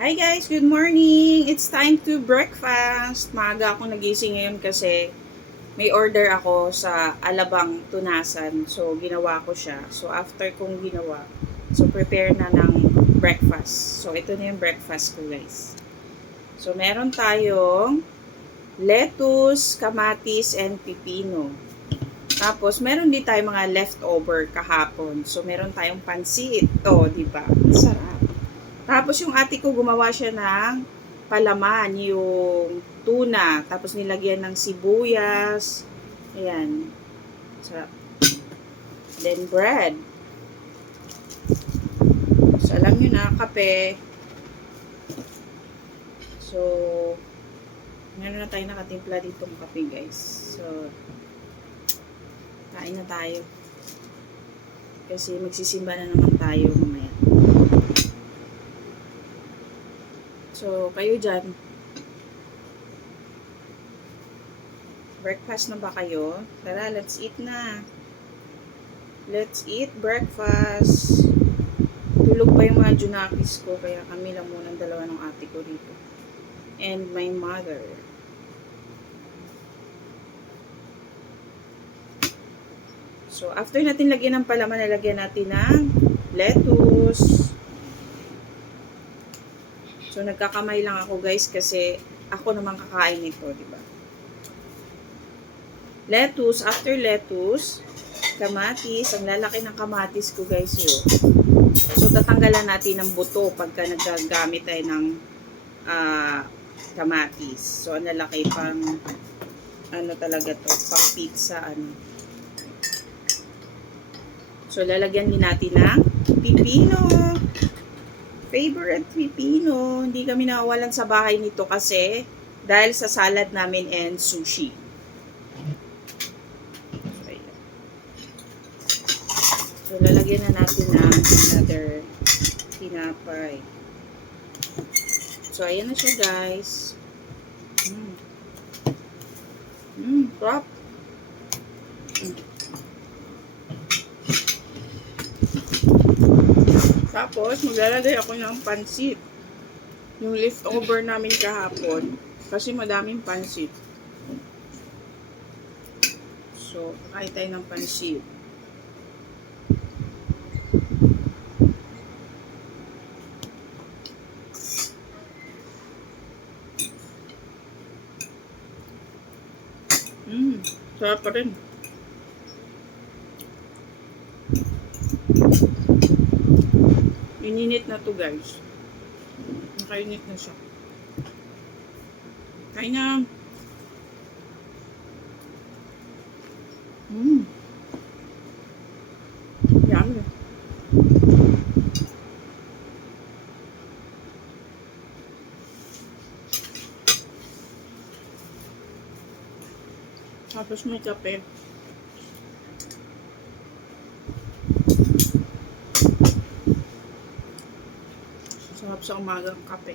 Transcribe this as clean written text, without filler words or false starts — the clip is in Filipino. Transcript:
Hi guys, good morning! It's time to breakfast. Maaga akong nagising ngayon kasi may order ako sa Alabang Tunasan. So, ginawa ko siya. So, after kong ginawa, so prepare na ng breakfast. So, ito na yung breakfast ko guys. So, meron tayong lettuce, kamatis, and pipino. Tapos, meron din tayong mga leftover kahapon. So, meron tayong pansit. Oh, di ba? Sarap. Tapos yung ate ko gumawa siya ng palaman, yung tuna. Tapos nilagyan ng sibuyas. Ayan. Sarap. Then bread. So alam nyo na, kape. So, meron na tayo nakatimpla ditong kape guys. So, kain na tayo. Kasi magsisimba na naman tayo mamaya. So, kayo dyan, breakfast na ba kayo? Tara, let's eat na. Let's eat breakfast. Tulog pa yung mga junakis ko, kaya kami lang muna dalawa ng ate ko dito. And my mother. So, after natin lagyan ng palaman, nalagyan natin ng lettuce. So, nagkakamay lang ako guys kasi ako naman kakain nito, di ba? Lettuce, after lettuce, kamatis, ang lalaki ng kamatis ko guys yun. So, tatanggalan natin ng buto pagka nagagamit tayo ng kamatis. So, ang lalaki pang, ano talaga to, pang pizza, ano. So, lalagyan din natin ng pipino. Favorite pipino. Hindi kami nawawalan sa bahay nito kasi dahil sa salad namin and sushi. So, lalagyan na natin ng another tinapay. So, ayan na siya guys. Crap. Tapos, maglalagay ako ng pansit. Yung leftover namin kahapon. Kasi madaming pansit. So, kakain tayo ng pansit. Sarap pa rin. Ininit na to guys. Nakainit na siya. Kain na. Yummy. Tapos may kape. Sarap sa umagang kape.